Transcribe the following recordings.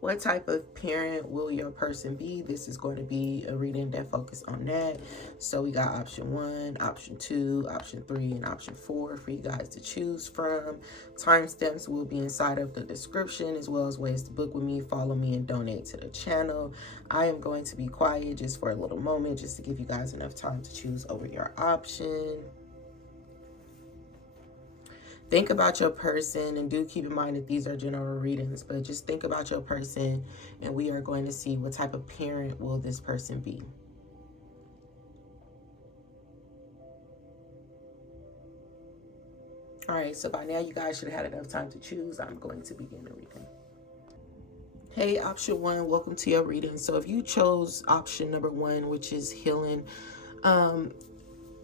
What type of parent will your person be? This is going to be a reading that focuses on that. So we got option 1, option 2, option 3, and option 4 for you guys to choose from. Timestamps will be inside of the description, as well as ways to book with me, follow me, and donate to the channel. I am going to be quiet just for a little moment, just to give you guys enough time to choose over your option. Think about your person, and do keep in mind that these are general readings, but just think about your person, and we are going to see what type of parent will this person be. All right, so by now you guys should have had enough time to choose. I'm going to begin the reading. Hey, option 1, welcome to your reading. So if you chose option number 1, which is healing,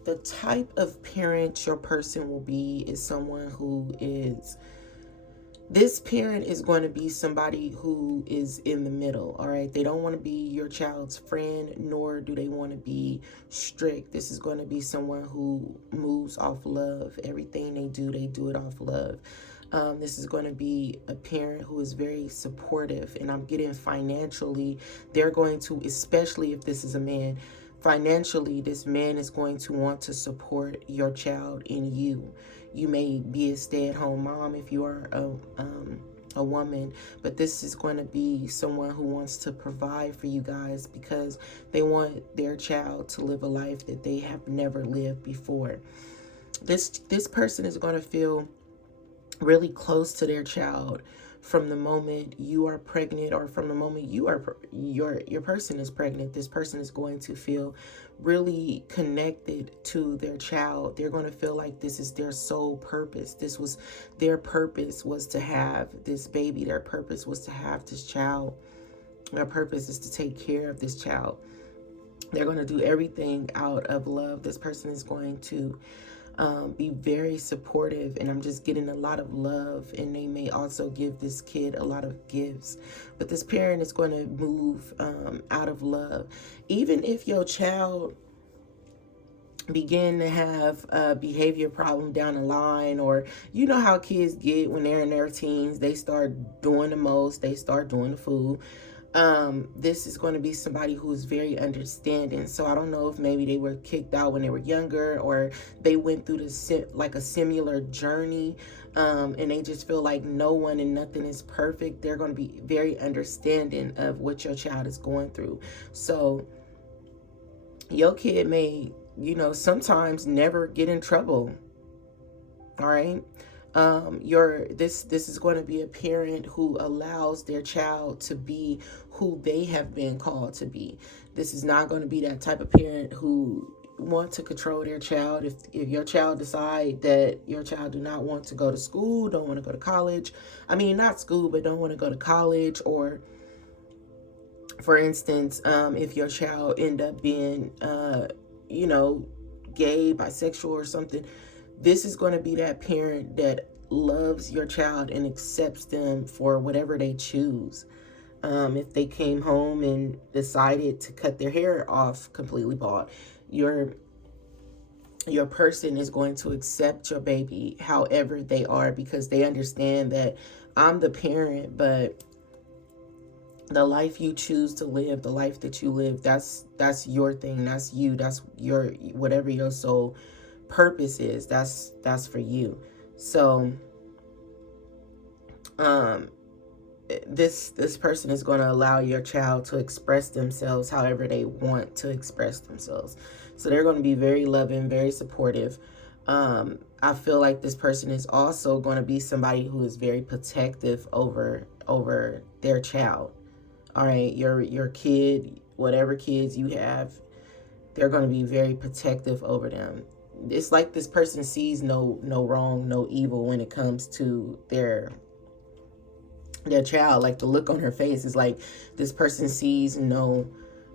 the type of parent your person will be is someone who is, this parent is going to be somebody who is in the middle, all right? They don't want to be your child's friend, nor do they want to be strict. This is going to be someone who moves off love. Everything they do it off love. This is going to be a parent who is very supportive, and I'm getting financially, they're going to, especially if this is a man, financially, this man is going to want to support your child in you. You may be a stay-at-home mom if you are a woman, but this is going to be someone who wants to provide for you guys because they want their child to live a life that they have never lived before. This person is going to feel really close to their child from the moment you are pregnant, or from the moment you are your person is pregnant. This person is going to feel really connected to their child. They're going to feel like this is their sole purpose. This was their purpose, was to have this baby. Their purpose was to have this child. Their purpose is to take care of this child. They're going to do everything out of love. This person is going to be very supportive, and I'm just getting a lot of love, and they may also give this kid a lot of gifts, but this parent is going to move out of love. Even if your child begin to have a behavior problem down the line, or you know how kids get when they're in their teens, they start doing the most, they start doing the food. This is going to be somebody who is very understanding. So I don't know if maybe they were kicked out when they were younger, or they went through a similar journey, and they just feel like no one and nothing is perfect. They're going to be very understanding of what your child is going through. So your kid may, sometimes never get in trouble. All right. This is going to be a parent who allows their child to be who they have been called to be. This is not going to be that type of parent who want to control their child. If your child decide that your child do not want to go to school, don't want to go to college, not school, but don't want to go to college, or for instance, if your child end up being gay, bisexual, or something, this is going to be that parent that loves your child and accepts them for whatever they choose. If they came home and decided to cut their hair off completely bald, your person is going to accept your baby however they are, because they understand that I'm the parent, but the life you choose to live, the life that you live, that's your thing, that's you, that's your, whatever your soul purpose is, that's for you. So this person is going to allow your child to express themselves however they want to express themselves. So they're going to be very loving, very supportive. I feel like this person is also going to be somebody who is very protective over their child. All right, your kid, whatever kids you have, they're going to be very protective over them. It's like this person sees no wrong, no evil when it comes to their child. Like, the look on her face is like this person sees no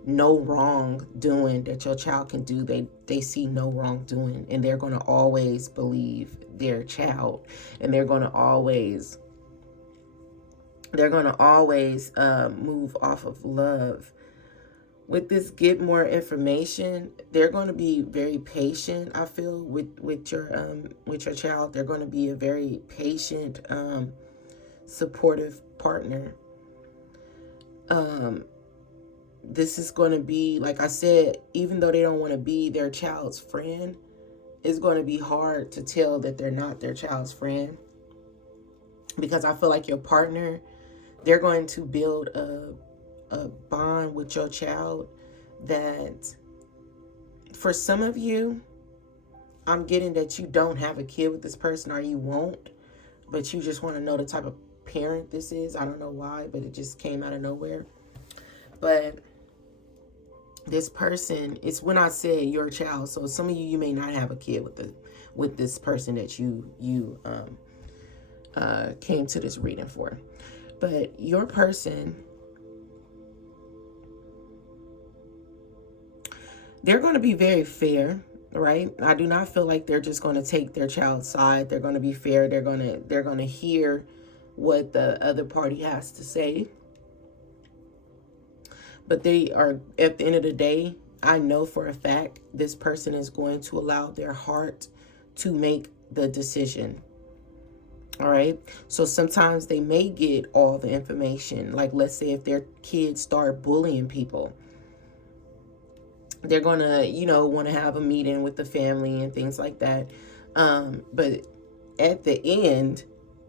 wrongdoing that your child can do. They see no wrongdoing, and they're going to always believe their child, and they're going to always move off of love. With this get more information, they're going to be very patient. I feel with your child, they're going to be a very patient, supportive partner. This is going to be, like I said, even though they don't want to be their child's friend, it's going to be hard to tell that they're not their child's friend, because I feel like your partner, they're going to build a bond with your child that, for some of you, I'm getting that you don't have a kid with this person, or you won't, but you just want to know the type of parent this is. I don't know why, but it just came out of nowhere. But this person, it's when I said your child. So some of you may not have a kid with this person that you came to this reading for. But your person, they're going to be very fair, right? I do not feel like they're just going to take their child's side. They're going to be fair. They're going to hear what the other party has to say. But they are, at the end of the day, I know for a fact this person is going to allow their heart to make the decision. All right. So sometimes they may get all the information. Like, let's say if their kids start bullying people, they're going to, want to have a meeting with the family and things like that. But at the end,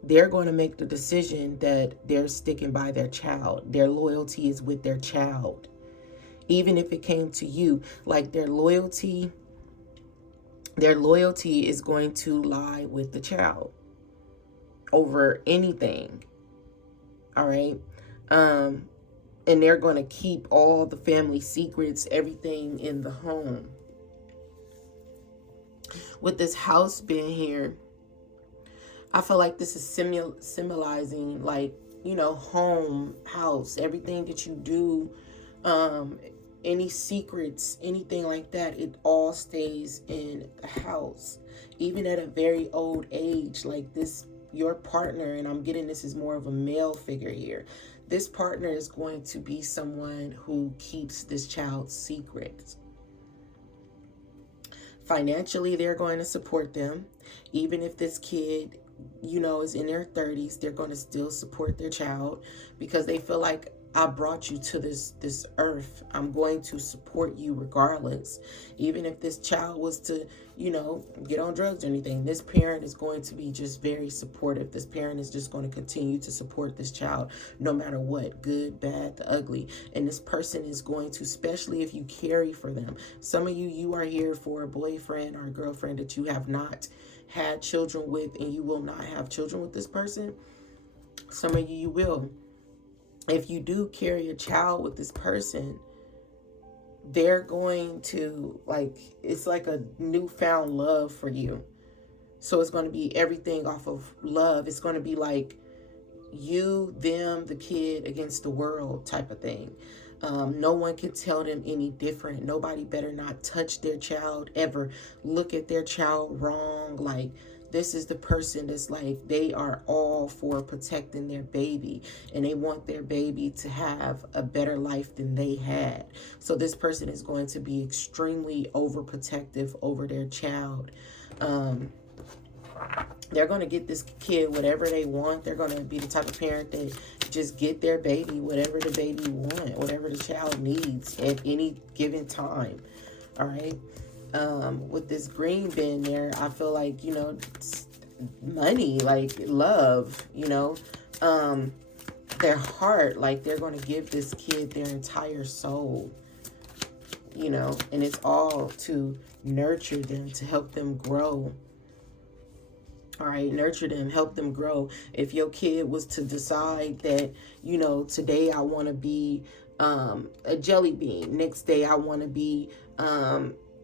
they're going to make the decision that they're sticking by their child. Their loyalty is with their child. Even if it came to you, like their loyalty is going to lie with the child over anything. All right. And they're going to keep all the family secrets, everything in the home. With this house being here, I feel like this is symbolizing, like, home, house, everything that you do, any secrets, anything like that, it all stays in the house. Even at a very old age, like this, your partner, and I'm getting this is more of a male figure here. This partner is going to be someone who keeps this child's secrets. Financially, they're going to support them. Even if this kid, is in their 30s, they're going to still support their child, because they feel like, I brought you to this earth. I'm going to support you regardless. Even if this child was to, get on drugs or anything, this parent is going to be just very supportive. This parent is just going to continue to support this child no matter what, good, bad, the ugly. And this person is going to, especially if you carry for them. Some of you are here for a boyfriend or a girlfriend that you have not had children with, and you will not have children with this person. Some of you will. If you do carry a child with this person, they're going to, it's like a newfound love for you. So it's going to be everything off of love. It's going to be like you, them, the kid against the world type of thing. No one can tell them any different. Nobody better not touch their child, ever look at their child wrong. Like, this is the person that's like, they are all for protecting their baby, and they want their baby to have a better life than they had. So this person is going to be extremely overprotective over their child. They're going to get this kid whatever they want. They're going to be the type of parent that just get their baby whatever the baby want, whatever the child needs at any given time. All right. With this green being there, I feel like, money, like love, their heart, like they're going to give this kid their entire soul, and it's all to nurture them, to help them grow. All right, nurture them, help them grow. If your kid was to decide that, today I want to be a jelly bean, next day I want to be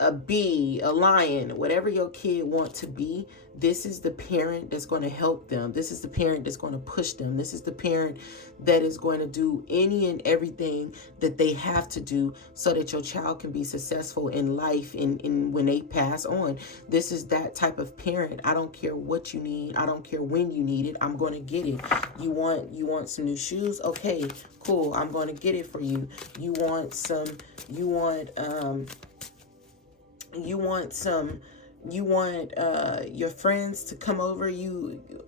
a bee, a lion, whatever your kid want to be, this is the parent that's going to help them. This is the parent that's going to push them. This is the parent that is going to do any and everything that they have to do so that your child can be successful in life and when they pass on. This is that type of parent. I don't care what you need. I don't care when you need it. I'm going to get it. You want some new shoes? Okay, cool. I'm going to get it for you. You want some You want your friends to come over,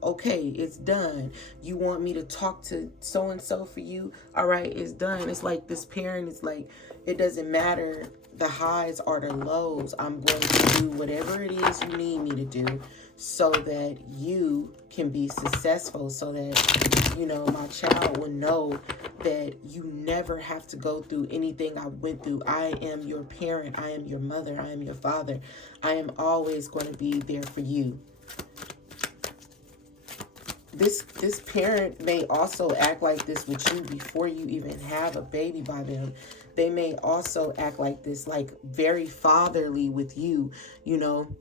okay, it's done. You want me to talk to so and so for you, all right, it's done. It's like this parent is like, it doesn't matter the highs or the lows, I'm going to do whatever it is you need me to do so that you can be successful, so that, you know, my child will know that you never have to go through anything I went through. I am your parent. I am your mother. I am your father. I am always going to be there for you. This parent may also act like this with you before you even have a baby by them. They may also act like this, like very fatherly with you, you know,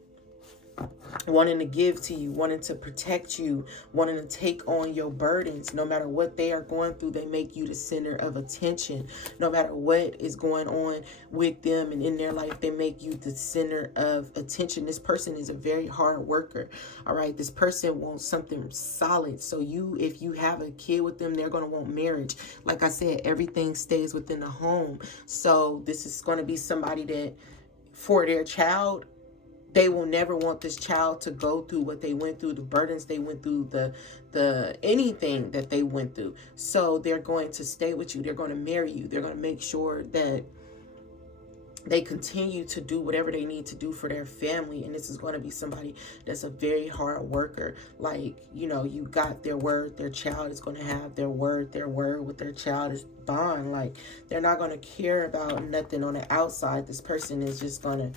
wanting to give to you, wanting to protect you, wanting to take on your burdens. No matter what they are going through, they make you the center of attention. No matter what is going on with them and in their life, they make you the center of attention. This person is a very hard worker. All right. This person wants something solid. So if you have a kid with them, they're going to want marriage. Like I said, everything stays within the home. So this is going to be somebody that for their child, they will never want this child to go through what they went through, the burdens they went through, the anything that they went through. So they're going to stay with you. They're going to marry you. They're going to make sure that they continue to do whatever they need to do for their family. And this is going to be somebody that's a very hard worker. Like, you know, you got their word. Their child is going to have their word. Their word with their child is bond. Like, they're not going to care about nothing on the outside. This person is just going to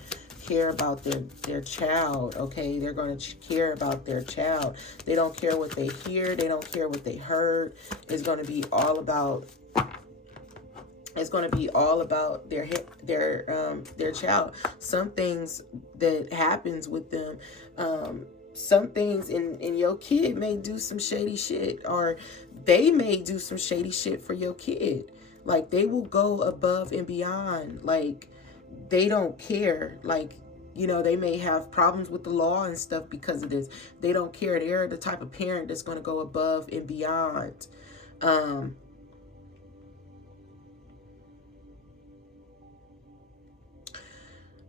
care about their child. Okay, they're going to care about their child. They don't care what they hear. They don't care what they heard. It's going to be all about their child. Some things that happens with them, some things in your kid may do some shady shit, or they may do some shady shit for your kid. Like, they will go above and beyond. Like, they don't care. Like, you know, they may have problems with the law and stuff because of this. They don't care. They're the type of parent that's going to go above and beyond.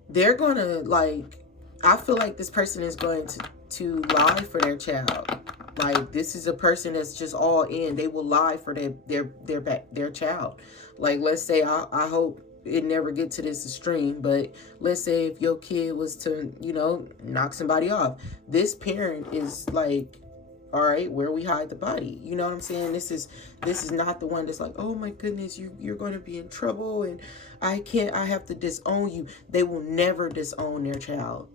They're going to, like, I feel like this person is going to lie for their child. Like, this is a person that's just all in. They will lie for their child. Like, let's say, I hope it never get to this extreme, but let's say if your kid was to, you know, knock somebody off, this parent is like, all right, where we hide the body? You know what I'm saying? This is not the one that's like, oh my goodness, you're going to be in trouble and I have to disown you. They will never disown their child.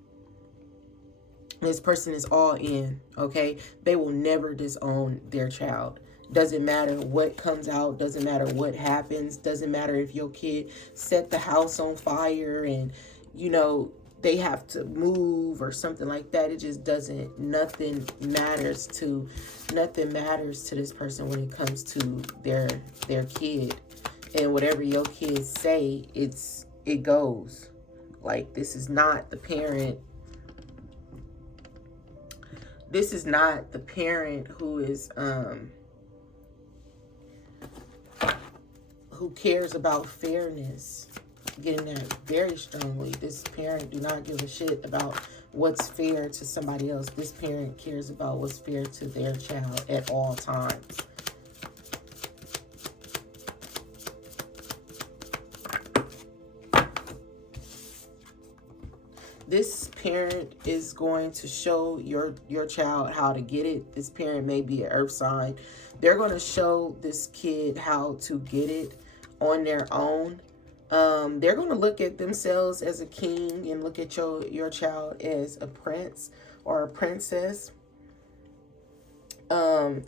This person is all in, okay? They will never disown their child. Doesn't matter what comes out, doesn't matter what happens, doesn't matter if your kid set the house on fire and, you know, they have to move or something like that. It just doesn't, nothing matters to this person when it comes to their kid. And whatever your kids say, it goes. Like, this is not the parent. This is not the parent who is, who cares about fairness. Getting that very strongly. This parent do not give a shit about what's fair to somebody else. This parent cares about what's fair to their child at all times. This parent is going to show your child how to get it. This parent may be an earth sign. They're going to show this kid how to get it on their own. They're going to look at themselves as a king and look at your child as a prince or a princess. I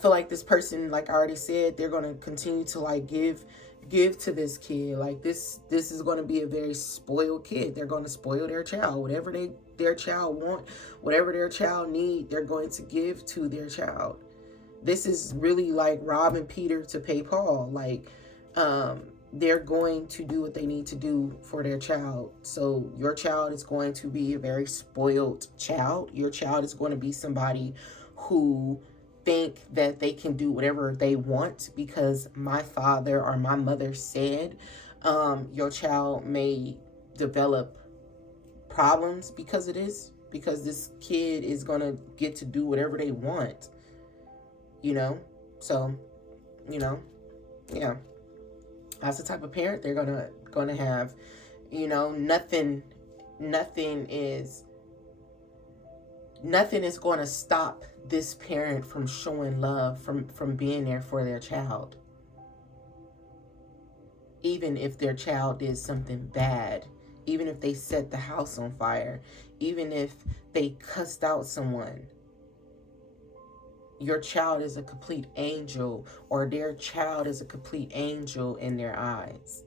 feel like this person, like I already said, they're going to continue to like give to this kid. Like this is going to be a very spoiled kid. They're going to spoil their child. Whatever their child want, whatever their child need, they're going to give to their child. This is really like robbing Peter to pay Paul. Like, they're going to do what they need to do for their child. So your child is going to be a very spoiled child. Your child is going to be somebody who think that they can do whatever they want because my father or my mother said. Your child may develop problems because of this, because this kid is going to get to do whatever they want, you know? So, you know, yeah. That's the type of parent they're gonna have. You know, nothing is going to stop this parent from showing love, from being there for their child. Even if their child did something bad, even if they set the house on fire, even if they cussed out someone, your child is a complete angel, or their child is a complete angel in their eyes.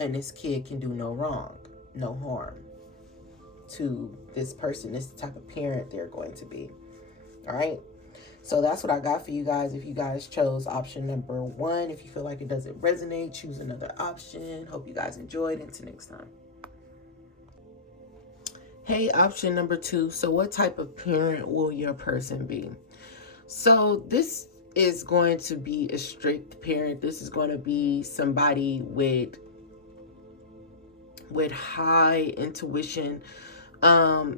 And this kid can do no wrong, no harm to this person. This is the type of parent they're going to be. All right. So that's what I got for you guys. If you guys chose option number 1, if you feel like it doesn't resonate, choose another option. Hope you guys enjoyed. Until next time. Hey, option number 2. So what type of parent will your person be? So this is going to be a strict parent. This is going to be somebody with high intuition.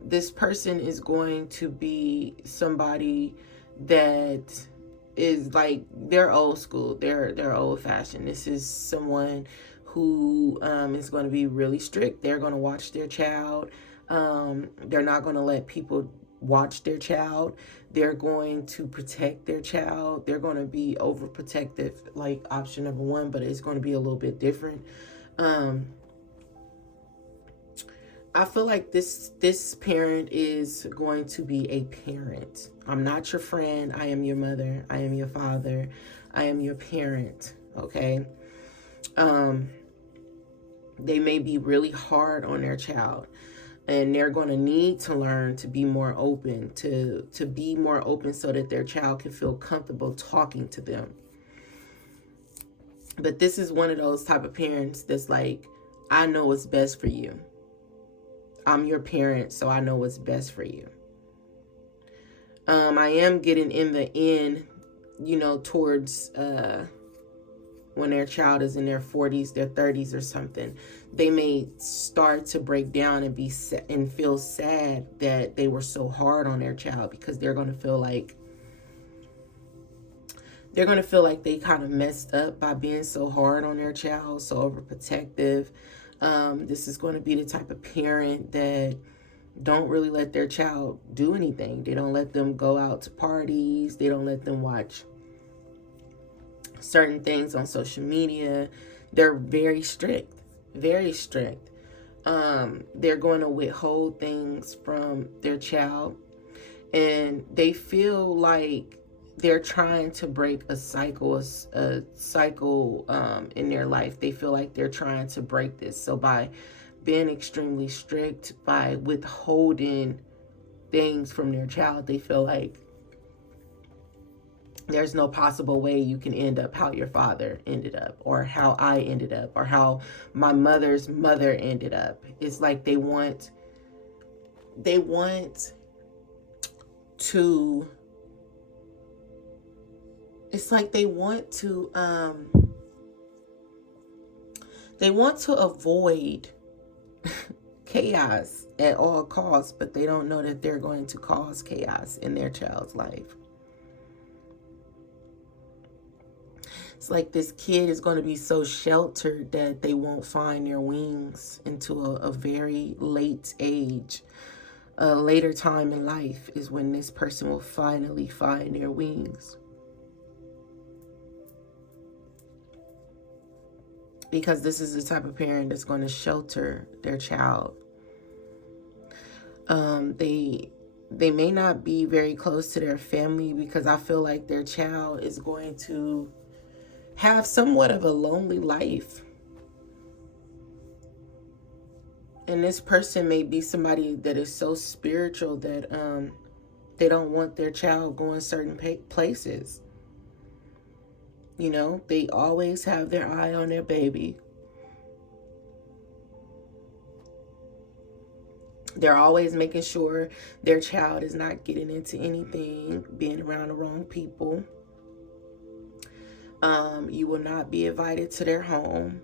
This person is going to be somebody that is like, they're old school, they're old fashioned. This is someone who is going to be really strict. They're going to watch their child. They're not going to let people watch their child. They're going to protect their child. They're going to be overprotective, like option number 1, but it's going to be a little bit different. I feel like this parent is going to be a parent. I'm not your friend. I am your mother. I am your father. I am your parent. Okay. They may be really hard on their child, and they're going to need to learn to be more open, to be more open so that their child can feel comfortable talking to them. But this is one of those type of parents that's like, I know what's best for you. I'm your parent, so I know what's best for you. I am getting in the end, you know, towards when their child is in their 40s, their 30s or something, they may start to break down and feel sad that they were so hard on their child, because they're going to feel like they kind of messed up by being so hard on their child, so overprotective. This is going to be the type of parent that don't really let their child do anything. They don't let them go out to parties. They don't let them watch certain things on social media. They're very strict, very strict. They're going to withhold things from their child, and they feel like they're trying to break a cycle in their life. They feel like they're trying to break this. So by being extremely strict, by withholding things from their child, they feel like there's no possible way you can end up how your father ended up, or how I ended up, or how my mother's mother ended up. It's like they want to avoid chaos at all costs, but they don't know that they're going to cause chaos in their child's life. It's like this kid is going to be so sheltered that they won't find their wings until a very late age. A later time in life is when this person will finally find their wings. Because this is the type of parent that's going to shelter their child. They may not be very close to their family, because I feel like their child is going to have somewhat of a lonely life. And this person may be somebody that is so spiritual that they don't want their child going certain places. You know, they always have their eye on their baby. They're always making sure their child is not getting into anything, being around the wrong people. You will not be invited to their home.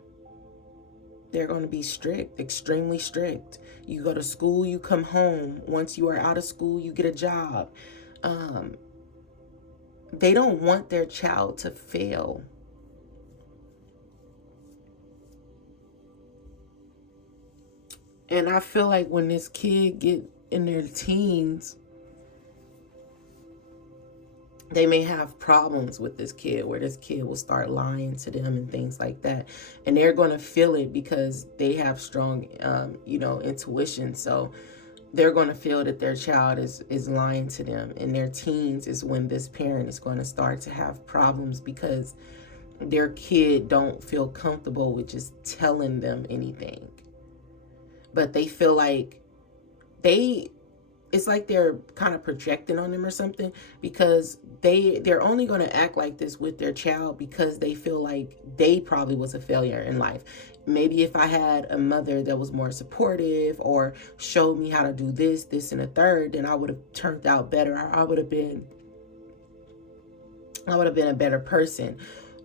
they're going to be strict, extremely strict. You go to school, you come home. Once you are out of school, you get a job. They don't want their child to fail. And I feel like when this kid get in their teens, they may have problems with this kid, where this kid will start lying to them and things like that. And they're going to feel it because they have strong, intuition. So they're going to feel that their child is lying to them. In their teens is when this parent is going to start to have problems, because their kid don't feel comfortable with just telling them anything. But they feel like it's like they're kind of projecting on them or something, because they're only going to act like this with their child because they feel like they probably was a failure in life. Maybe if I had a mother that was more supportive or showed me how to do this, and a third, then I would have turned out better. I would have been a better person.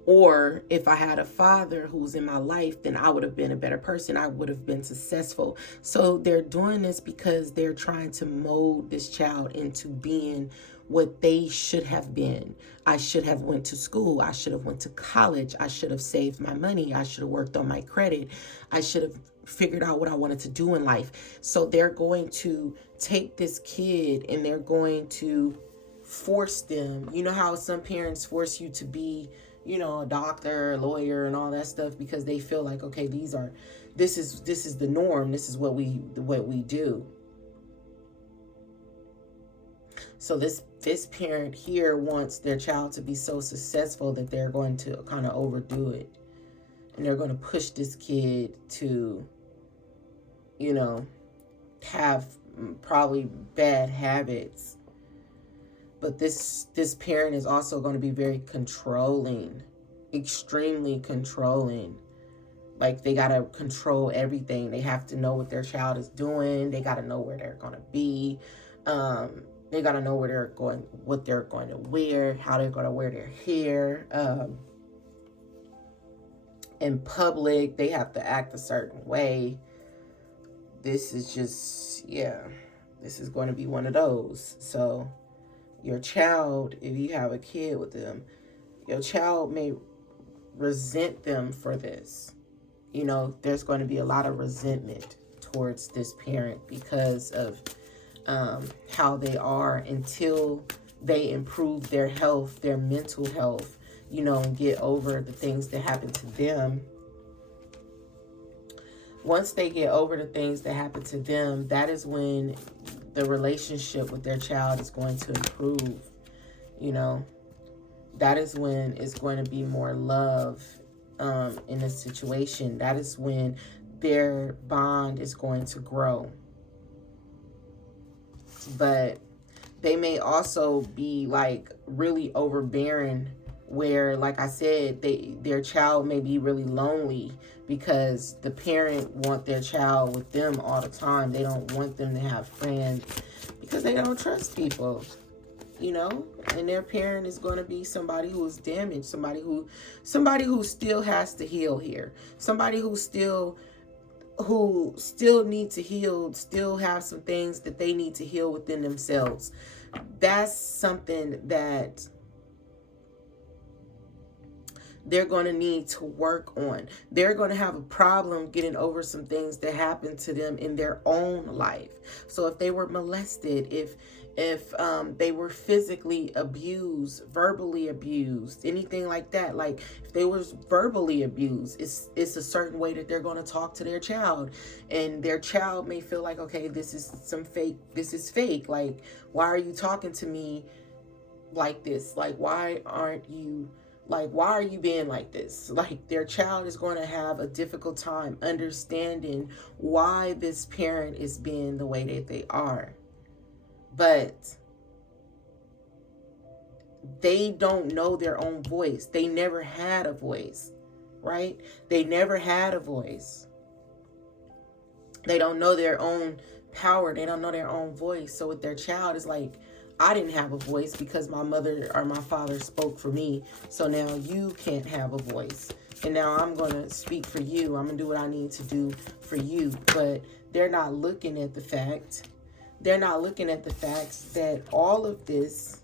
Or if I had a father who was in my life, then I would have been a better person. I would have been successful. So they're doing this because they're trying to mold this child into being what they should have been. I should have went to school. I should have went to college. I should have saved my money. I should have worked on my credit. I should have figured out what I wanted to do in life. So they're going to take this kid and they're going to force them. You know how some parents force you to be, a doctor, a lawyer, and all that stuff, because they feel like, okay, this is the norm. This is what we do. So this parent here wants their child to be so successful that they're going to kind of overdo it. And they're going to push this kid to, have probably bad habits. But this parent is also going to be very controlling, extremely controlling. Like, they got to control everything. They have to know what their child is doing. They got to know where they're going to be. They got to know where they're going, what they're going to wear, how they're going to wear their hair. In public, they have to act a certain way. This is just, this is going to be one of those. So your child, if you have a kid with them, your child may resent them for this. There's going to be a lot of resentment towards this parent because of how they are, until they improve their health, their mental health, get over the things that happen to them. Once they get over the things that happen to them, that is when the relationship with their child is going to improve. That is when it's going to be more love in a situation. That is when their bond is going to grow. But they may also be like really overbearing, where, like I said, their child may be really lonely because the parent want their child with them all the time. They don't want them to have friends because they don't trust people, and their parent is going to be somebody who is damaged, somebody who still has to heal here, somebody who still need to heal, still have some things that they need to heal within themselves. That's something that they're going to need to work on. They're going to have a problem getting over some things that happened to them in their own life. So if they were molested, if they were physically abused, verbally abused, anything like that, like if they was verbally abused, it's a certain way that they're going to talk to their child, and their child may feel like, okay, this is fake. Like, why are you talking to me like this? Like, why are you being like this? Like, their child is going to have a difficult time understanding why this parent is being the way that they are. But they don't know their own voice. They never had a voice, right? They never had a voice. They don't know their own power. They don't know their own voice. So with their child, it's like, I didn't have a voice because my mother or my father spoke for me. So now you can't have a voice. and now I'm going to speak for you. I'm going to do what I need to do for you. But they're not looking at the fact. They're not looking at the facts that all of this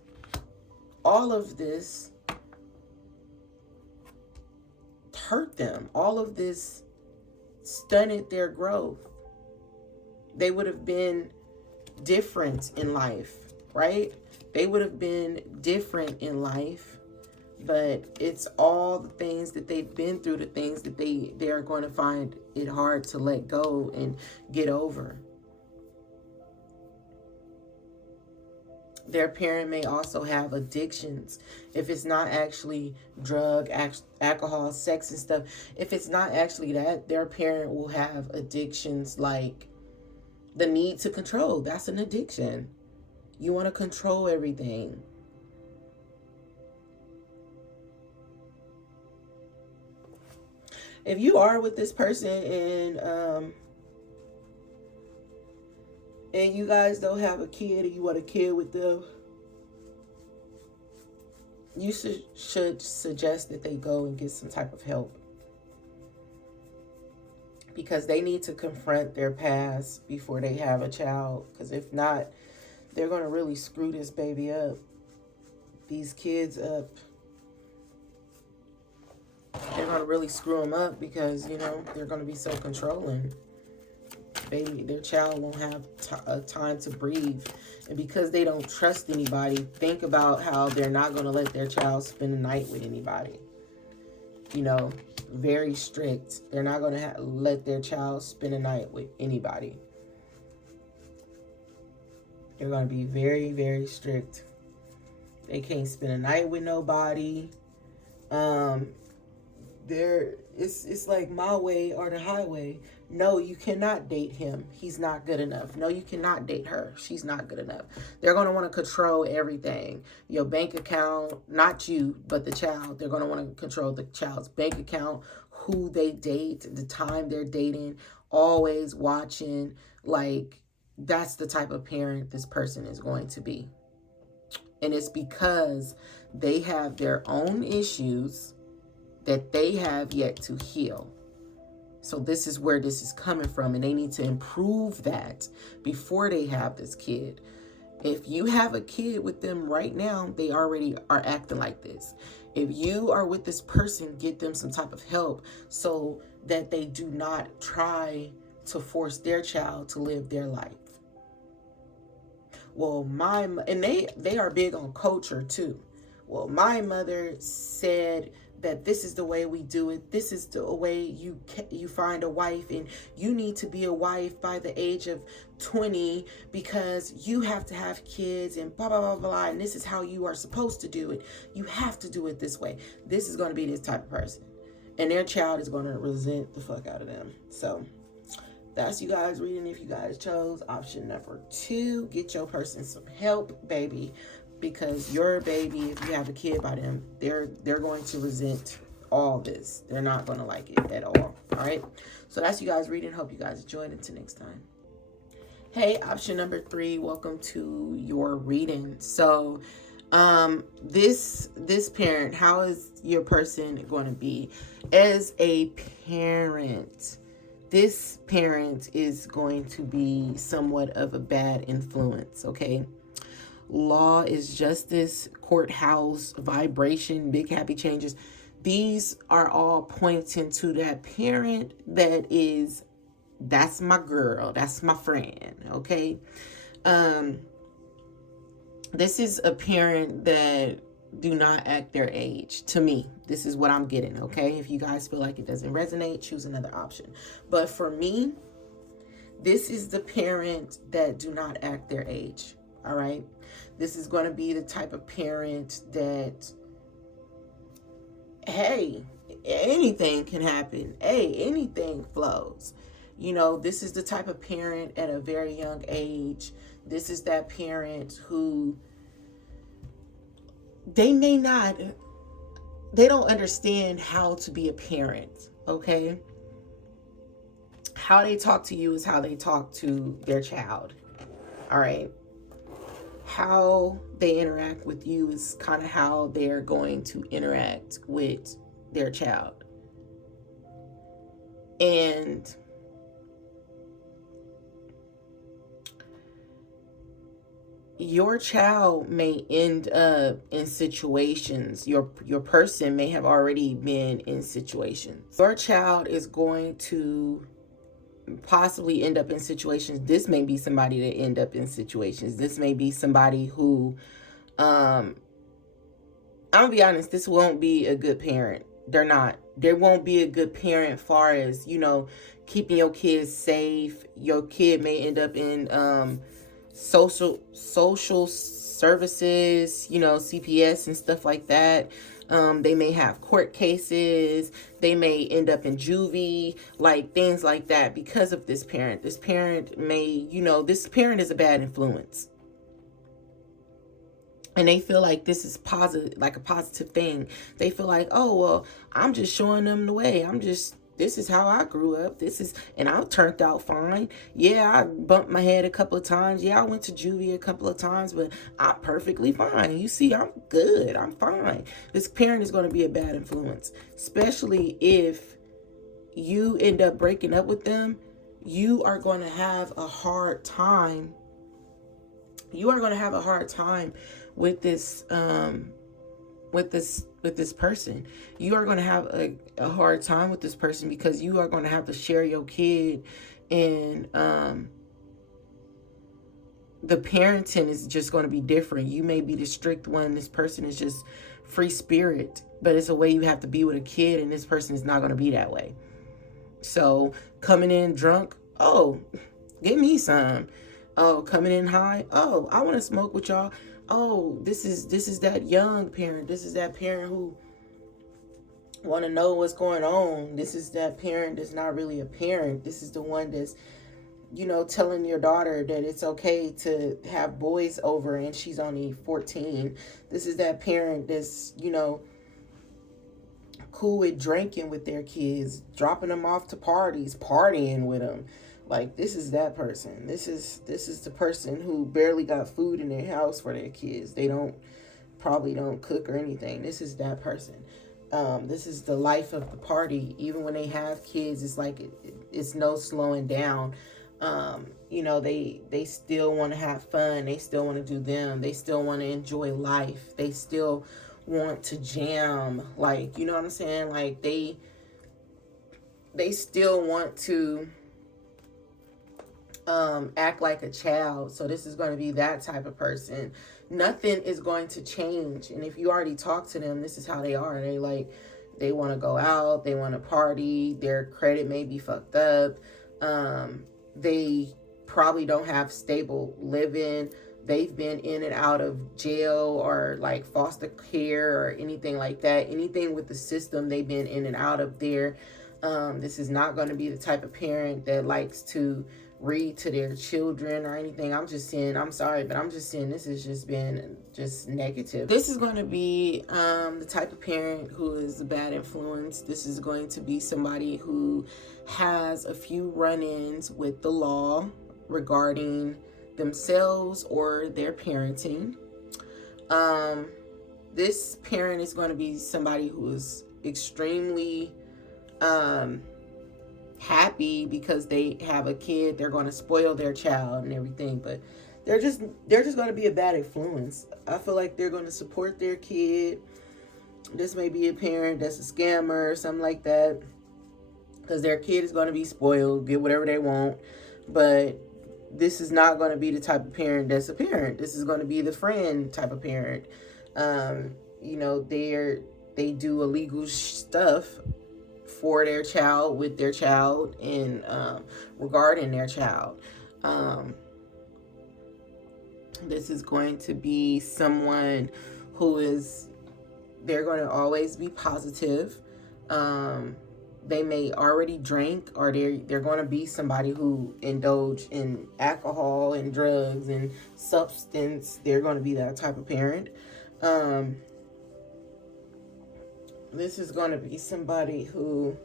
hurt them. All of this stunted their growth. They would have been different in life, right? They would have been different in life, but it's all the things that they've been through, the things that they are going to find it hard to let go and get over. Their parent may also have addictions. If it's not actually drug, alcohol, sex and stuff, if it's not actually that, their parent will have addictions like the need to control. That's an addiction. You want to control everything. If you are with this person and you guys don't have a kid, or you want a kid with them, you should suggest that they go and get some type of help, because they need to confront their past before they have a child. Because if not, they're going to really screw this baby up, these kids up. They're going to really screw them up because, you know, they're going to be so controlling. Baby, their child won't have time to breathe. And because they don't trust anybody, think about how they're not going to let their child spend the night with anybody. You know, very strict. They're not going to let their child spend a night with anybody. They're going to be very, very strict. They can't spend a night with nobody. It's like my way or the highway. No, you cannot date him. He's not good enough. No, you cannot date her. She's not good enough. They're going to want to control everything. Your bank account, not you, but the child. They're going to want to control the child's bank account, who they date, the time they're dating, always watching. Like, that's the type of parent this person is going to be. And it's because they have their own issues that they have yet to heal. So this is where this is coming from, and they need to improve that before they have this kid. If you have a kid with them right now, they already are acting like this. If you are with this person, get them some type of help so that they do not try to force their child to live their life. Well, and they are big on culture too. Well, my mother said that this is the way we do it. This is the way you find a wife, and you need to be a wife by the age of 20 because you have to have kids and blah, blah, blah, blah. And this is how you are supposed to do it. You have to do it this way. This is going to be this type of person. And their child is going to resent the fuck out of them. So that's you guys reading. If you guys chose option number 2, get your person some help, baby. Because your baby, if you have a kid by them, they're going to resent all this. They're not going to like it at all. All right. So that's you guys reading. Hope you guys enjoyed. Until next time. Hey, option number 3. Welcome to your reading. So, this parent, how is your person going to be as a parent? This parent is going to be somewhat of a bad influence. Okay. Law is justice, courthouse, vibration, big happy changes. These are all pointing to that parent that's my girl, that's my friend, okay? This is a parent that do not act their age. To me, this is what I'm getting, okay? If you guys feel like it doesn't resonate, choose another option. But for me, this is the parent that do not act their age, all right? This is going to be the type of parent that, hey, anything can happen. Hey, anything flows. You know, this is the type of parent at a very young age. This is that parent who they don't understand how to be a parent, okay? How they talk to you is how they talk to their child, all right? How they interact with you is kind of how they're going to interact with their child. And your child may end up in situations, your person may have already been in situations. Your child is going to possibly end up in situations. This may be somebody that end up in situations. This may be somebody who, I'm gonna be honest, this won't be a good parent. They're not. There won't be a good parent far as, keeping your kids safe. Your kid may end up in social services, CPS and stuff like that. They may have court cases. They may end up in juvie, like things like that because of this parent. This parent may, this parent is a bad influence. And they feel like this is positive, like a positive thing. They feel like, oh, well, I'm just showing them the way. This is how I grew up. And I turned out fine. Yeah, I bumped my head a couple of times. Yeah, I went to juvie a couple of times, but I'm perfectly fine. You see, I'm good. I'm fine. This parent is going to be a bad influence, especially if you end up breaking up with them. You are going to have a hard time. You are going to have a hard time with this person. You are going to have a hard time with this person because you are going to have to share your kid, and the parenting is just going to be different. You may be the strict one. This person is just free spirit, but it's a way you have to be with a kid, and this person is not going to be that way. So coming in drunk, oh, give me some. Oh, coming in high, oh, I want to smoke with y'all. Oh, this is that young parent. This is that parent who want to know what's going on. This is that parent that's not really a parent. This is the one that's, telling your daughter that it's okay to have boys over and she's only 14. This is that parent that's, cool with drinking with their kids, dropping them off to parties, partying with them. Like, this is that person. This is the person who barely got food in their house for their kids. They probably don't cook or anything. This is that person. This is the life of the party. Even when they have kids, it's like it's no slowing down. They still want to have fun. They still want to do them. They still want to enjoy life. They still want to jam. Like, you know what I'm saying? Like, they still want to act like a child. So this is going to be that type of person. Nothing is going to change. And if you already talk to them, this is how they are. They want to go out, they want to party, their credit may be fucked up. They probably don't have stable living. They've been in and out of jail or like foster care or anything like that. Anything with the system, they've been in and out of there. This is not going to be the type of parent that likes to read to their children or anything. I'm just saying this has just been just negative. This is going to be the type of parent who is a bad influence. This is going to be somebody who has a few run-ins with the law regarding themselves or their parenting. This parent is going to be somebody who is extremely happy because they have a kid. They're going to spoil their child and everything, but they're just going to be a bad influence. I feel like they're going to support their kid. This may be a parent that's a scammer or something like that, because their kid is going to be spoiled, get whatever they want. But this is not going to be the type of parent that's a parent. This is going to be the friend type of parent. They do illegal stuff for their child, with their child, and regarding their child. This is going to be someone they're going to always be positive. They may already drink, or they're going to be somebody who indulge in alcohol and drugs and substance. They're going to be that type of parent. This is going to be somebody who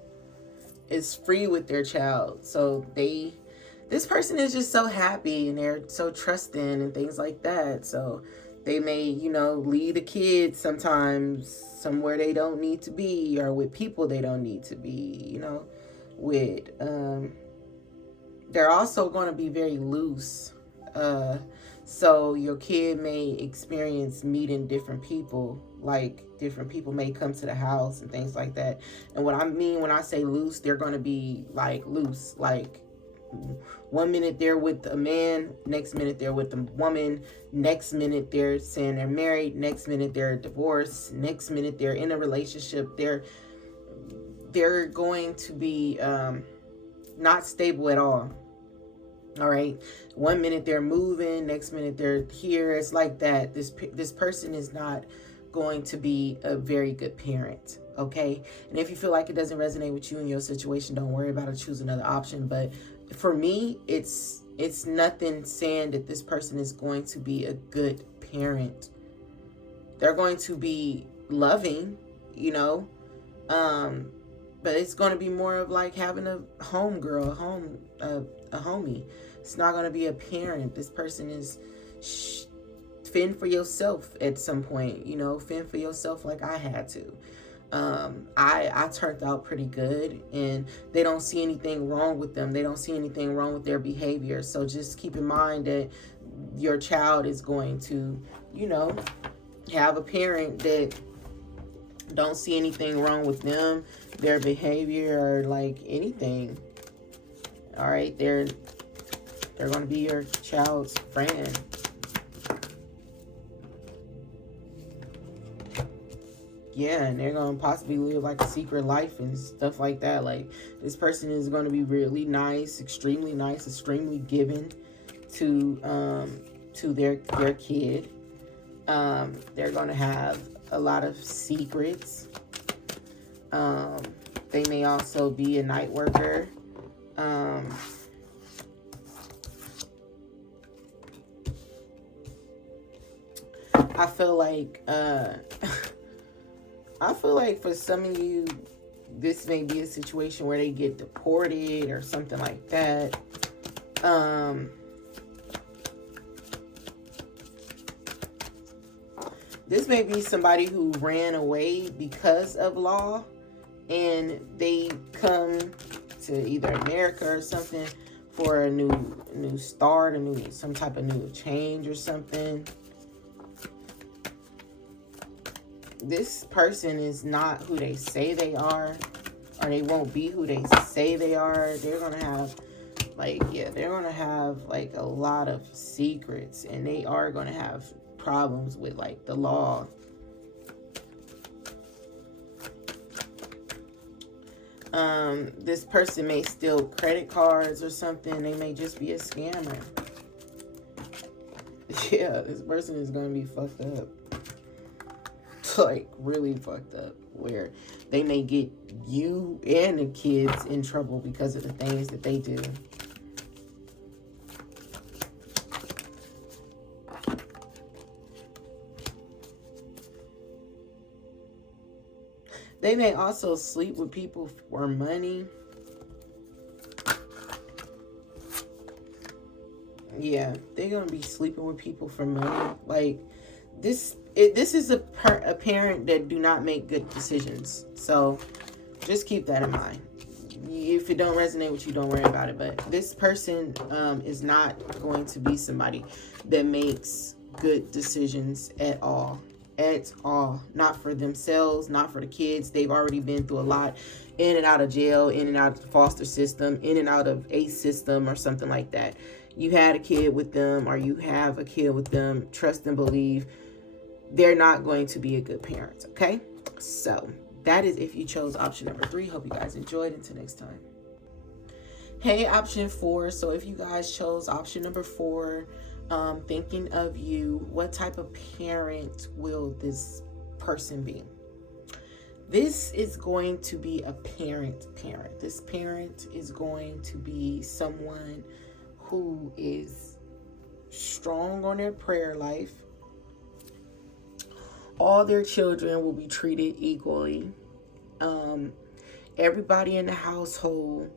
is free with their child. So this person is just so happy and they're so trusting and things like that. So they may, lead a kid sometimes somewhere they don't need to be, or with people they don't need to be, with. They're also going to be very loose. So your kid may experience meeting different people, like different people may come to the house and things like that. And what I mean when I say loose, they're going to be like loose, like 1 minute they're with a man, next minute they're with a woman, next minute they're saying they're married, next minute they're divorced, next minute they're in a relationship. They're going to be not stable at all. All right, 1 minute they're moving, next minute they're here. It's like that. This person is not going to be a very good parent. Okay, and if you feel like it doesn't resonate with you in your situation, don't worry about it. Choose another option. But for me, it's nothing saying that this person is going to be a good parent. They're going to be loving, but it's going to be more of like having a homegirl, a homie. It's not going to be a parent. This person is fend for yourself at some point, fend for yourself like I had to. I turned out pretty good, and they don't see anything wrong with them. They don't see anything wrong with their behavior. So just keep in mind that your child is going to, have a parent that don't see anything wrong with them, their behavior, or like anything. All right, they're going to be your child's friend. Yeah, and they're going to possibly live like a secret life and stuff like that. Like, this person is going to be really nice, extremely giving to their kid. They're going to have a lot of secrets. They may also be a night worker. I feel like for some of you, this may be a situation where they get deported or something like that. This may be somebody who ran away because of law, and they come to either America or something for a new start, some type of new change or something. This person is not who they say they are, or they won't be who they say they are. They're going to have a lot of secrets, and they are going to have problems with like the law. This person may steal credit cards or something. They may just be a scammer. Yeah, this person is going to be fucked up. Like really fucked up, where they may get you and the kids in trouble because of the things that they do. They may also sleep with people for money. Yeah, they're gonna be sleeping with people for money. Like this is a parent that do not make good decisions. So just keep that in mind. If it don't resonate with you, don't worry about it. But this person is not going to be somebody that makes good decisions at all. At all. Not for themselves, not for the kids. They've already been through a lot, in and out of jail, in and out of the foster system, in and out of a system or something like that. You had a kid with them, or you have a kid with them. Trust and believe they're not going to be a good parent. Okay, so that is if you chose option number 3. Hope you guys enjoyed. Until next time. Hey, option 4. So if you guys chose option number 4, thinking of you, what type of parent will this person be? This is going to be a parent. This parent is going to be someone who is strong on their prayer life. All their children will be treated equally. Everybody in the household,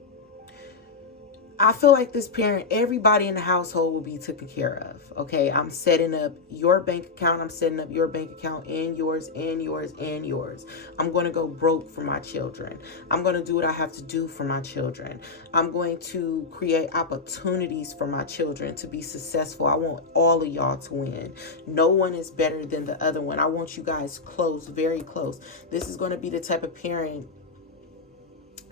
I feel like this parent, everybody in the household will be taken care of. Okay. I'm setting up your bank account. I'm setting up your bank account and yours and yours and yours. I'm going to go broke for my children. I'm going to do what I have to do for my children. I'm going to create opportunities for my children to be successful. I want all of y'all to win. No one is better than the other one. I want you guys close, very close. This is going to be the type of parent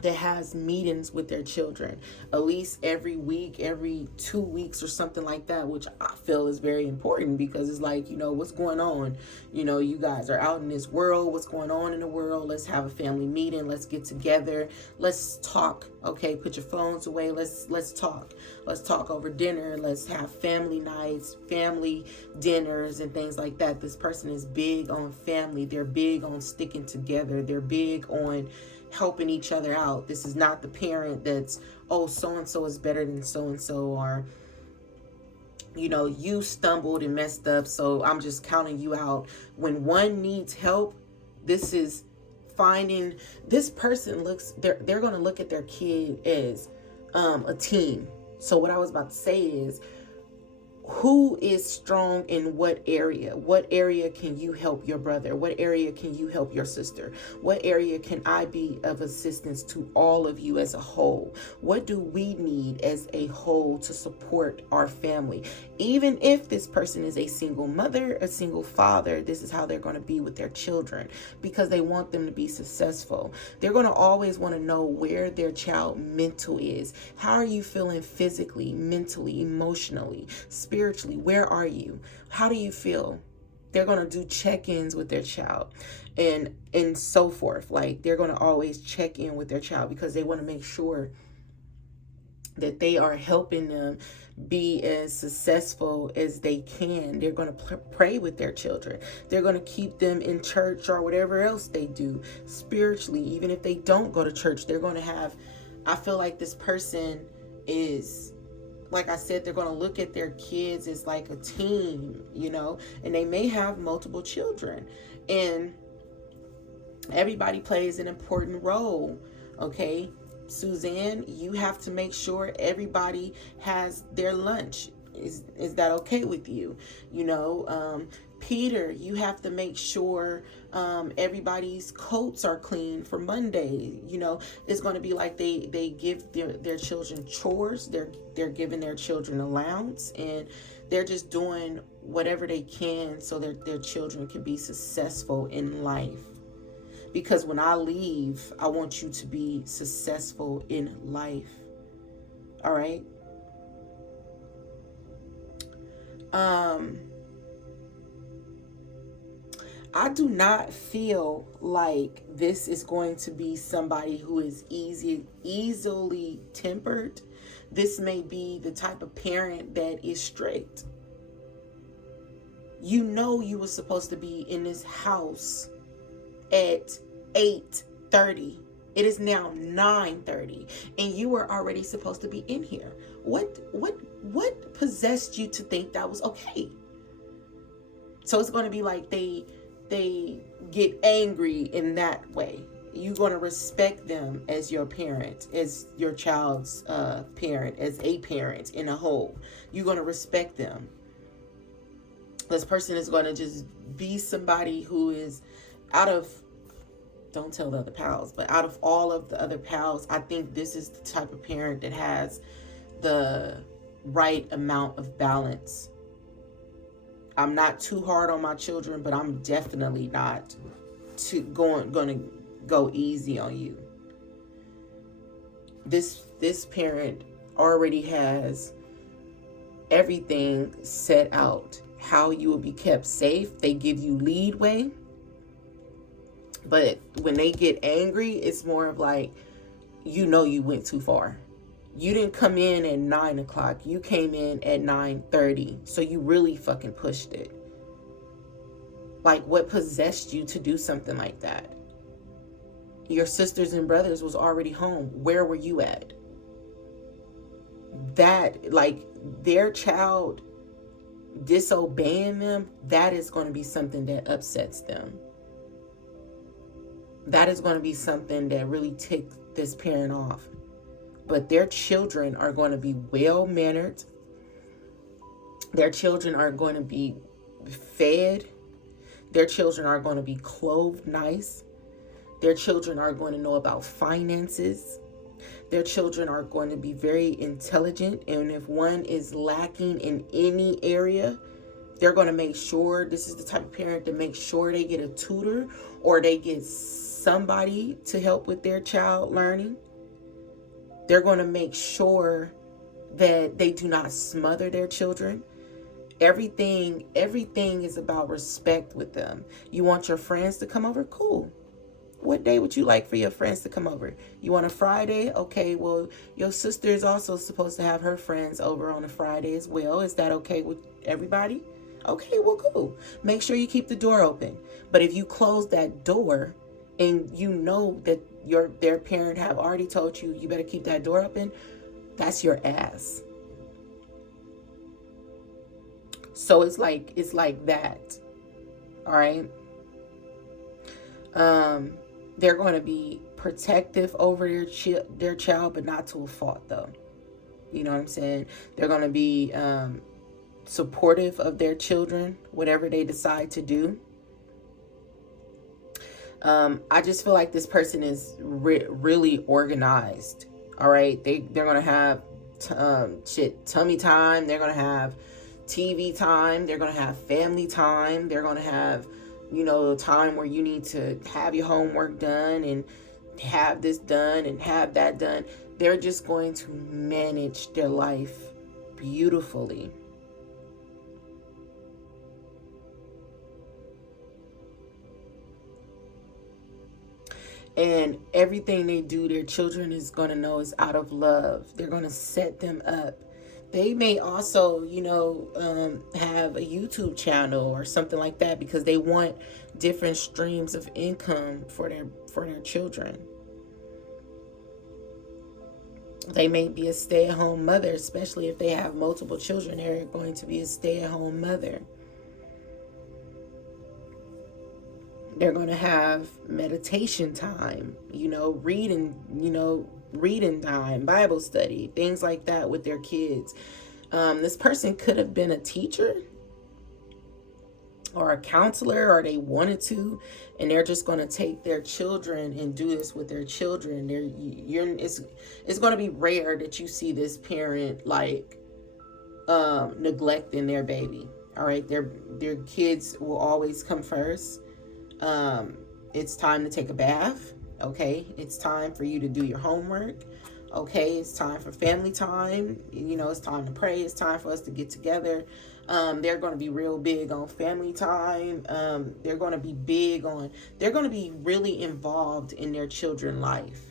that has meetings with their children at least every week, every 2 weeks or something like that, which I feel is very important, because it's like, you know, what's going on? You know, you guys are out in this world. What's going on in the world? Let's have a family meeting. Let's get together. Let's talk. Okay. Put your phones away. Let's talk. Let's talk over dinner. Let's have family nights, family dinners and things like that. This person is big on family. They're big on sticking together. They're big on helping each other out. This is not the parent that's, oh, so-and-so is better than so-and-so, or, you know, you stumbled and messed up, so I'm just counting you out. When one needs help, this is finding, this person looks, they're going to look at their kid as a team. So what I was about to say is, who is strong in what area? What area can you help your brother? What area can you help your sister? What area can I be of assistance to all of you as a whole? What do we need as a whole to support our family? Even if this person is a single mother, a single father, this is how they're going to be with their children, because they want them to be successful. They're going to always want to know where their child mental is. How are you feeling physically, mentally, emotionally, spiritually? Where are you? How do you feel? They're going to do check-ins with their child and so forth. Like, they're going to always check in with their child because they want to make sure that they are helping them be as successful as they can. They're going to pray with their children. They're going to keep them in church or whatever else they do spiritually. Even if they don't go to church, they're going to have, I feel like this person is, like I said, they're going to look at their kids as like a team, you know, and they may have multiple children, and everybody plays an important role. Okay. Suzanne, you have to make sure everybody has their lunch. Is that okay with you? You know, Peter, you have to make sure everybody's coats are clean for Monday. You know, it's going to be like they give their children chores. They're giving their children allowance, and they're just doing whatever they can so that their children can be successful in life. Because when I leave, I want you to be successful in life. All right. I do not feel like this is going to be somebody who is easily tempered. This may be the type of parent that is strict. You know, you were supposed to be in this house at 8:30. It is now 9:30, and you were already supposed to be in here. What possessed you to think that was okay? So it's going to be like they get angry in that way. You're going to respect them as your parent, as your child's parent, as a parent in a whole. You're going to respect them. This person is going to just be somebody who is out of, don't tell the other pals, but out of all of the other pals, I think this is the type of parent that has the right amount of balance. I'm not too hard on my children, but I'm definitely not going to go easy on you. This parent already has everything set out, how you will be kept safe. They give you leadway. But when they get angry, it's more of like, you know, you went too far. You didn't come in at 9 o'clock. You came in at 9:30. So you really fucking pushed it. Like, what possessed you to do something like that? Your sisters and brothers was already home. Where were you at? That, like, their child disobeying them, that is going to be something that upsets them. That is going to be something that really ticks this parent off. but their children are going to be well-mannered. Their children are going to be fed. Their children are going to be clothed nice. Their children are going to know about finances. Their children are going to be very intelligent. And if one is lacking in any area, they're going to make sure, this is the type of parent to make sure they get a tutor or they get somebody to help with their child learning. They're going to make sure that they do not smother their children. Everything is about respect with them. You want your friends to come over? Cool. What day would you like for your friends to come over? You want a Friday? Okay, well, your sister is also supposed to have her friends over on a Friday as well. Is that okay with everybody? Okay, well, cool. Make sure you keep the door open. But if you close that door and you know that their parent have already told you, you better keep that door open, that's your ass. So it's like that. All right. They're going to be protective over their child, but not to a fault, though. You know what I'm saying? They're going to be supportive of their children, whatever they decide to do. I just feel like this person is really organized. All right. They're going to have tummy time. They're going to have TV time. They're going to have family time. They're going to have, time where you need to have your homework done and have this done and have that done. They're just going to manage their life beautifully. And everything they do, their children is going to know is out of love. They're going to set them up. They may also, have a YouTube channel or something like that because they want different streams of income for their children. They may be a stay-at-home mother, especially if they have multiple children. They're going to be a stay-at-home mother. They're going to have meditation time, reading time, Bible study, things like that with their kids. This person could have been a teacher or a counselor, or they wanted to, and they're just going to take their children and do this with their children. It's going to be rare that you see this parent neglecting their baby. All right, their kids will always come first. It's time to take a bath. Okay, it's time for you to do your homework. Okay, it's time for family time. It's time to pray. It's time for us to get together. They're going to be real big on family time. They're going to be really involved in their children's life,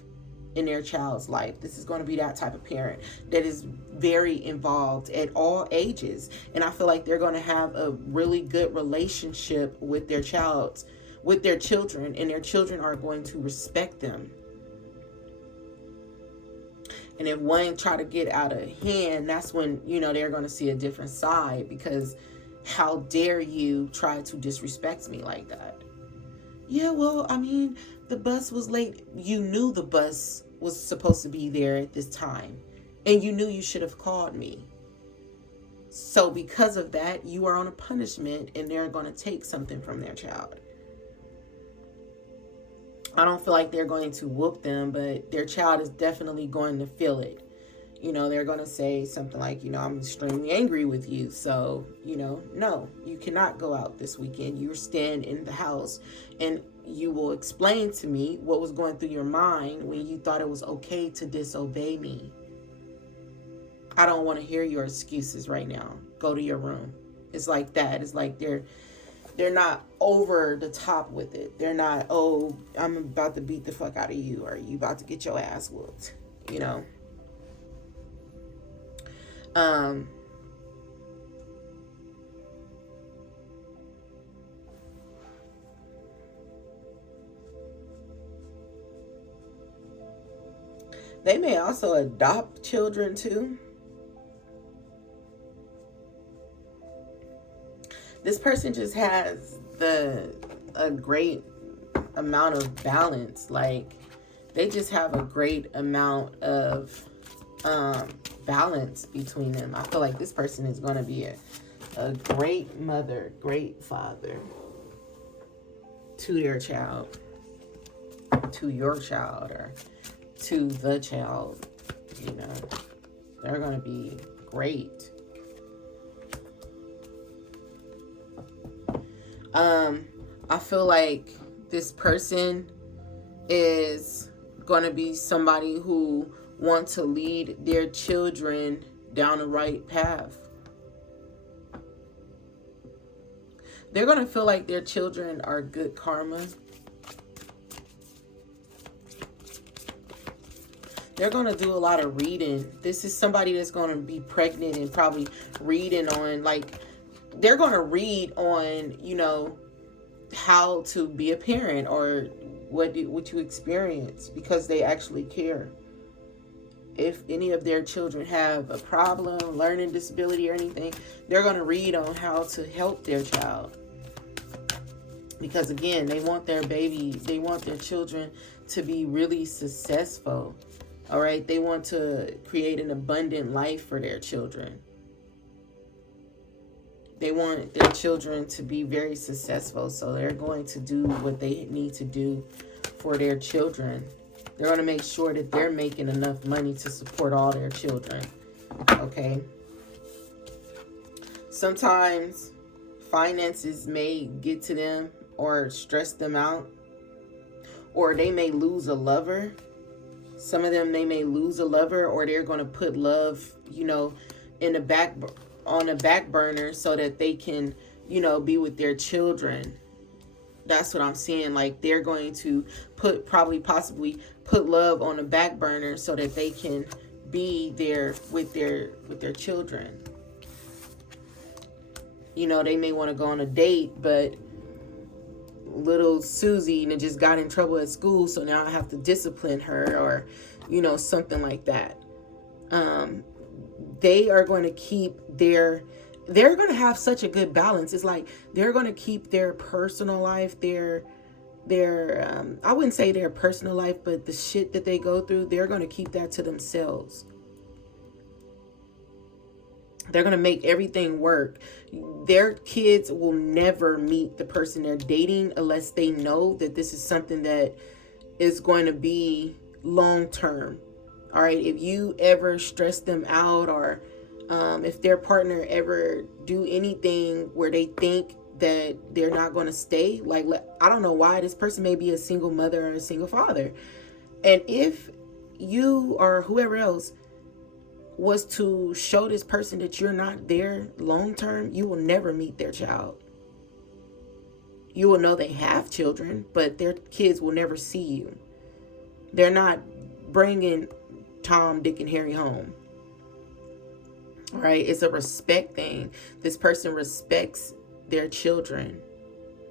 in their child's life. This is going to be that type of parent that is very involved at all ages. And I feel like they're going to have a really good relationship with their children, and their children are going to respect them. And if one try to get out of hand, that's when, they're going to see a different side, because how dare you try to disrespect me like that? Yeah, well, the bus was late. You knew the bus was supposed to be there at this time, and you knew you should have called me. So because of that, you are on a punishment, and they're going to take something from their child. I don't feel like they're going to whoop them, but their child is definitely going to feel it. They're going to say something like, I'm extremely angry with you. So, no, you cannot go out this weekend. You're staying in the house, and you will explain to me what was going through your mind when you thought it was okay to disobey me. I don't want to hear your excuses right now. Go to your room. It's like that. It's like they're not over the top with it. They're not, oh, I'm about to beat the fuck out of you, or you about to get your ass whooped, They may also adopt children too. This person just has a great amount of balance. Like, they just have a great amount of balance between them. I feel like this person is going to be a great mother, great father to their child, to your child, or to the child. You know, they're going to be great. I feel like this person is going to be somebody who wants to lead their children down the right path. They're going to feel like their children are good karma. They're going to do a lot of reading. This is somebody that's going to be pregnant and probably reading on, like, they're going to read on, you know, how to be a parent or what you experience, because they actually care. If any of their children have a problem, learning disability or anything, they're going to read on how to help their child. Because again, they want their children to be really successful. All right. They want to create an abundant life for their children. They want their children to be very successful. So they're going to do what they need to do for their children. They're going to make sure that they're making enough money to support all their children. Okay. Sometimes finances may get to them or stress them out. Or they may lose a lover. Some of them, they may lose a lover, or they're going to put love, you know, on the back burner so that they can, you know, be with their children. That's what I'm seeing. Like, they're going to possibly put love on the back burner so that they can be there with their children. You know, they may want to go on a date, but little Susie just got in trouble at school, so now I have to discipline her, or, you know, something like that. They are going to keep they're going to have such a good balance. It's like they're going to keep their personal life, their I wouldn't say their personal life, but the shit that they go through, they're going to keep that to themselves. They're going to make everything work. Their kids will never meet the person they're dating unless they know that this is something that is going to be long term. All right. If you ever stress them out, or if their partner ever do anything where they think that they're not going to stay, like, I don't know why, this person may be a single mother or a single father. And if you or whoever else was to show this person that you're not there long term, you will never meet their child. You will know they have children, but their kids will never see you. They're not bringing Tom, Dick, and Harry home. All right. It's a respect thing. This person respects their children,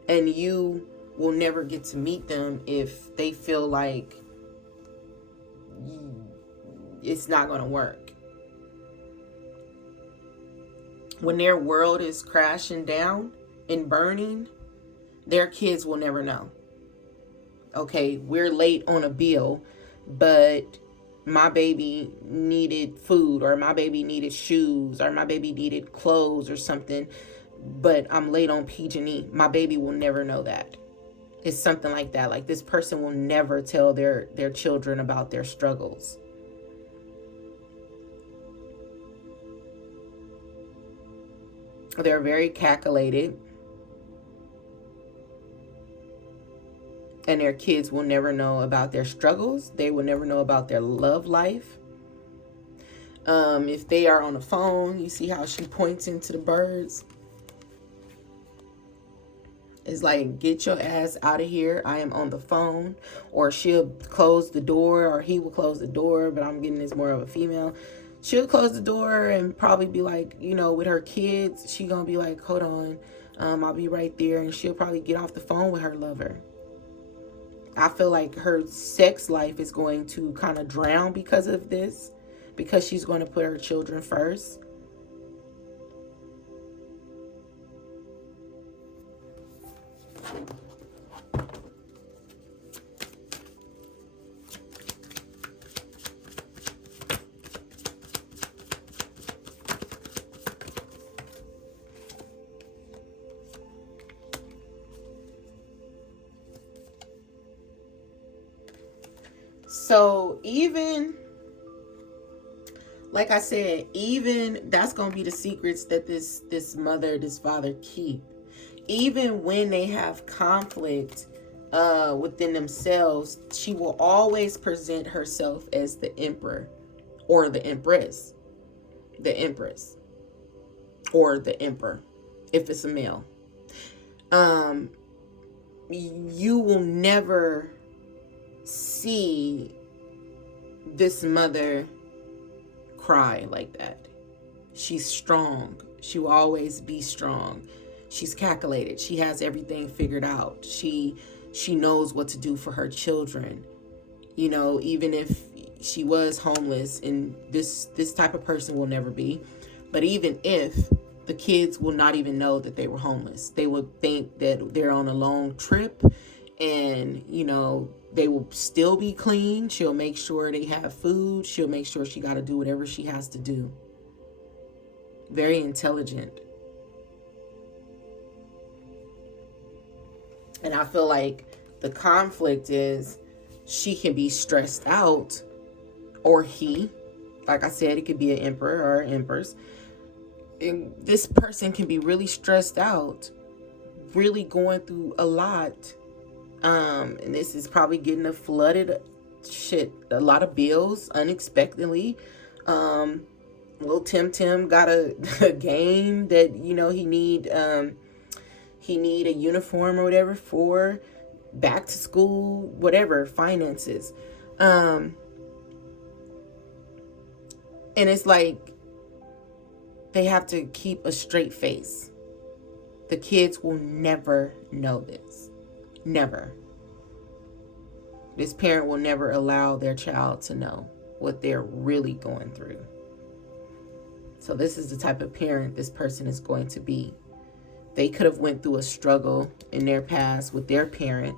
and you will never get to meet them if they feel like it's not going to work. When their world is crashing down and burning, their kids will never know. Okay, we're late on a bill, but my baby needed food, or my baby needed shoes, or my baby needed clothes or something, but I'm late on PG&E. My baby will never know that. It's something like that. Like, this person will never tell their children about their struggles. They're very calculated. And their kids will never know about their struggles. They will never know about their love life. If they are on the phone, you see how she points into the birds. It's like, get your ass out of here. I am on the phone. Or she'll close the door, or he will close the door, but I'm getting this more of a female. She'll close the door and probably be like, you know, with her kids, she gonna be like, hold on, I'll be right there. And she'll probably get off the phone with her lover. I feel like her sex life is going to kind of drown because of this, because she's going to put her children first. So even, like I said, even that's going to be the secrets that this mother, this father keep. Even when they have conflict within themselves, she will always present herself as the emperor or the empress. The empress or the emperor, if it's a male. You will never see this mother cry like that. She's strong. She will always be strong. She's calculated. She has everything figured out. She knows what to do for her children. You know, even if she was homeless, and this type of person will never be, but even if, the kids will not even know that they were homeless. They will think that they're on a long trip, and, you know, they will still be clean. She'll make sure they have food. She'll make sure she got to do whatever she has to do. Very intelligent. And I feel like the conflict is she can be stressed out, or he, like I said, it could be an emperor or an empress. And this person can be really stressed out, really going through a lot. And this is probably getting a lot of bills unexpectedly. Little Tim got a game that, you know, he need a uniform or whatever for back to school, whatever, finances. And it's like they have to keep a straight face. The kids will never know this. Never. This parent will never allow their child to know what they're really going through. So this is the type of parent this person is going to be. They could have went through a struggle in their past with their parent,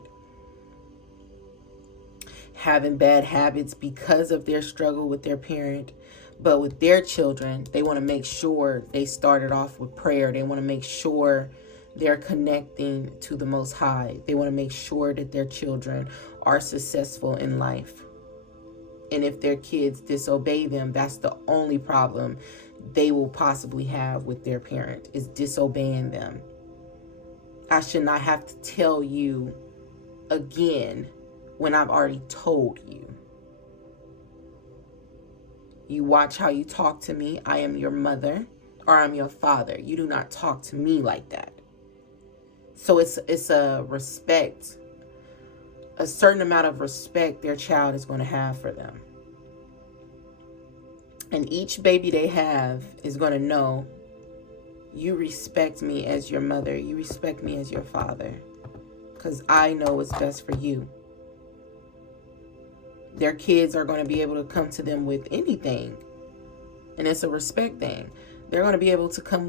having bad habits because of their struggle with their parent. But with their children, they want to make sure they started off with prayer. They want to make sure they're connecting to the Most High. They want to make sure that their children are successful in life. And if their kids disobey them, that's the only problem they will possibly have with their parent, is disobeying them. I should not have to tell you again when I've already told you. You watch how you talk to me. I am your mother, or I'm your father. You do not talk to me like that. So it's a respect, a certain amount of respect their child is going to have for them. And each baby they have is going to know, you respect me as your mother. You respect me as your father, because I know what's best for you. Their kids are going to be able to come to them with anything. And it's a respect thing. They're going to be able to come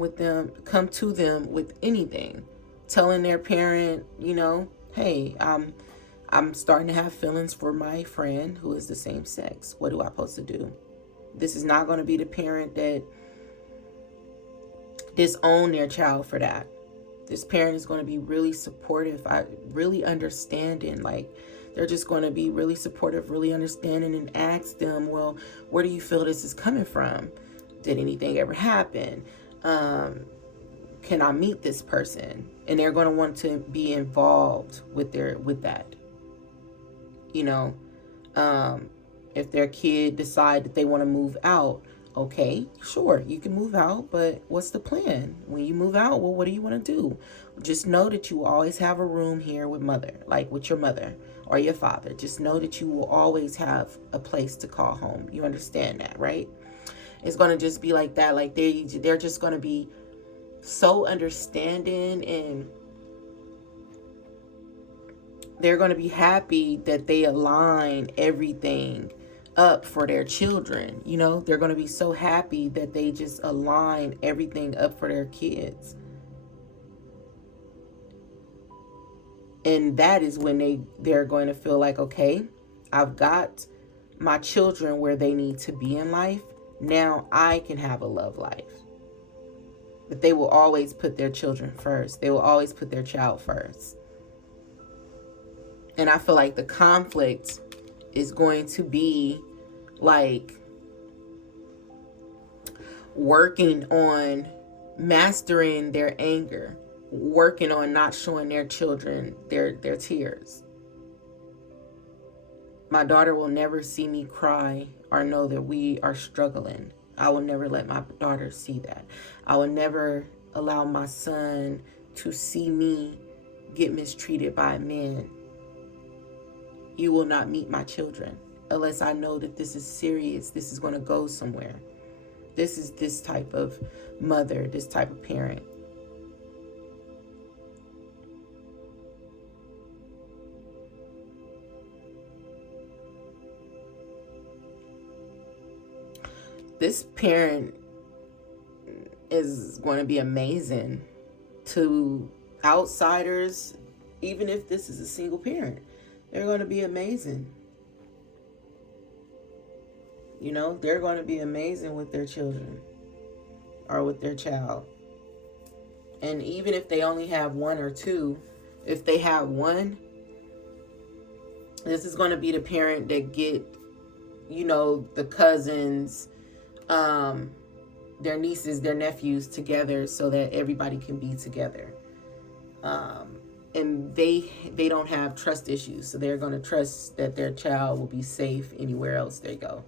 to them with anything. Telling their parent, you know, hey, I'm starting to have feelings for my friend who is the same sex. What do I supposed to do? This is not going to be the parent that disown their child for that. This parent is going to be really supportive, really understanding. Like, they're just going to be really supportive, really understanding, and ask them, well, where do you feel this is coming from? Did anything ever happen? Can I meet this person? And they're going to want to be involved with that. You know, if their kid decide that they want to move out, okay, sure, you can move out, but what's the plan? When you move out, well, what do you want to do? Just know that you will always have a room here with mother, like with your mother or your father. Just know that you will always have a place to call home. You understand that, right? It's going to just be like that. Like they're just going to be so understanding, and they're going to be happy that they align everything up for their children. You know, they're going to be so happy that they just align everything up for their kids. And that is when they're going to feel like, okay, I've got my children where they need to be in life. Now I can have a love life. But they will always put their children first. They will always put their child first. And I feel like the conflict is going to be like working on mastering their anger, working on not showing their children their tears. My daughter will never see me cry or know that we are struggling. I will never let my daughter see that. I will never allow my son to see me get mistreated by men. You will not meet my children unless I know that this is serious. This is going to go somewhere. This is this type of mother, this type of parent. This parent is going to be amazing to outsiders. Even if this is a single parent, they're going to be amazing. You know, they're going to be amazing with their children or with their child. And even if they only have one or two, if they have one, this is going to be the parent that get, you know, the cousins, their nieces, their nephews together so that everybody can be together. And they don't have trust issues, so they're going to trust that their child will be safe anywhere else they go.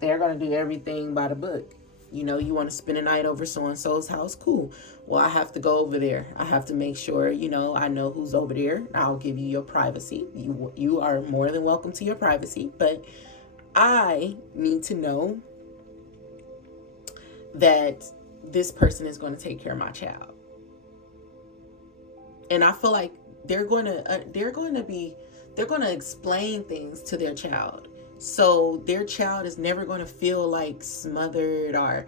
They're going to do everything by the book. You know, you want to spend a night over so-and-so's house? Cool. Well, I have to go over there. I have to make sure, you know, I know who's over there. I'll give you your privacy. You are more than welcome to your privacy, but I need to know that this person is going to take care of my child. And I feel like they're going to explain things to their child. So their child is never going to feel like smothered or,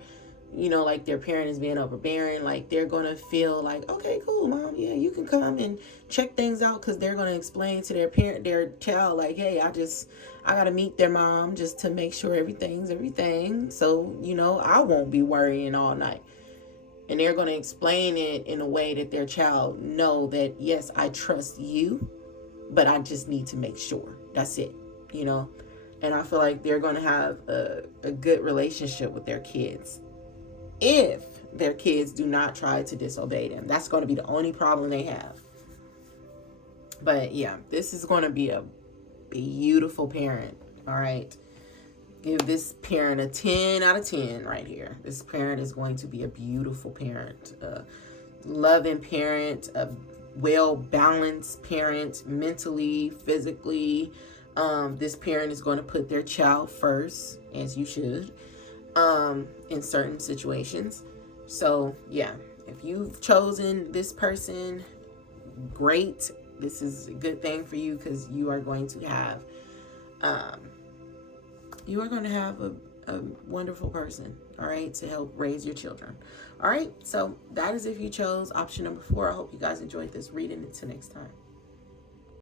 you know, like their parent is being overbearing. Like they're going to feel like, okay, cool, mom. Yeah, you can come and check things out, because they're going to explain to their child, like, hey, I got to meet their mom just to make sure everything's everything. So, you know, I won't be worrying all night. And they're going to explain it in a way that their child know that, yes, I trust you, but I just need to make sure. That's it, you know. And I feel like they're going to have a good relationship with their kids. If their kids do not try to disobey them, that's going to be the only problem they have. But yeah, this is going to be a beautiful parent. All right. Give this parent a 10 out of 10 right here. This parent is going to be a beautiful parent, a loving parent, a well-balanced parent, mentally, physically. This parent is going to put their child first, as you should, in certain situations. So yeah, if you've chosen this person, great. This is a good thing for you, because you are going to have a wonderful person, all right, to help raise your children. All right, so that is if you chose option number 4. I hope you guys enjoyed this reading. Until next time.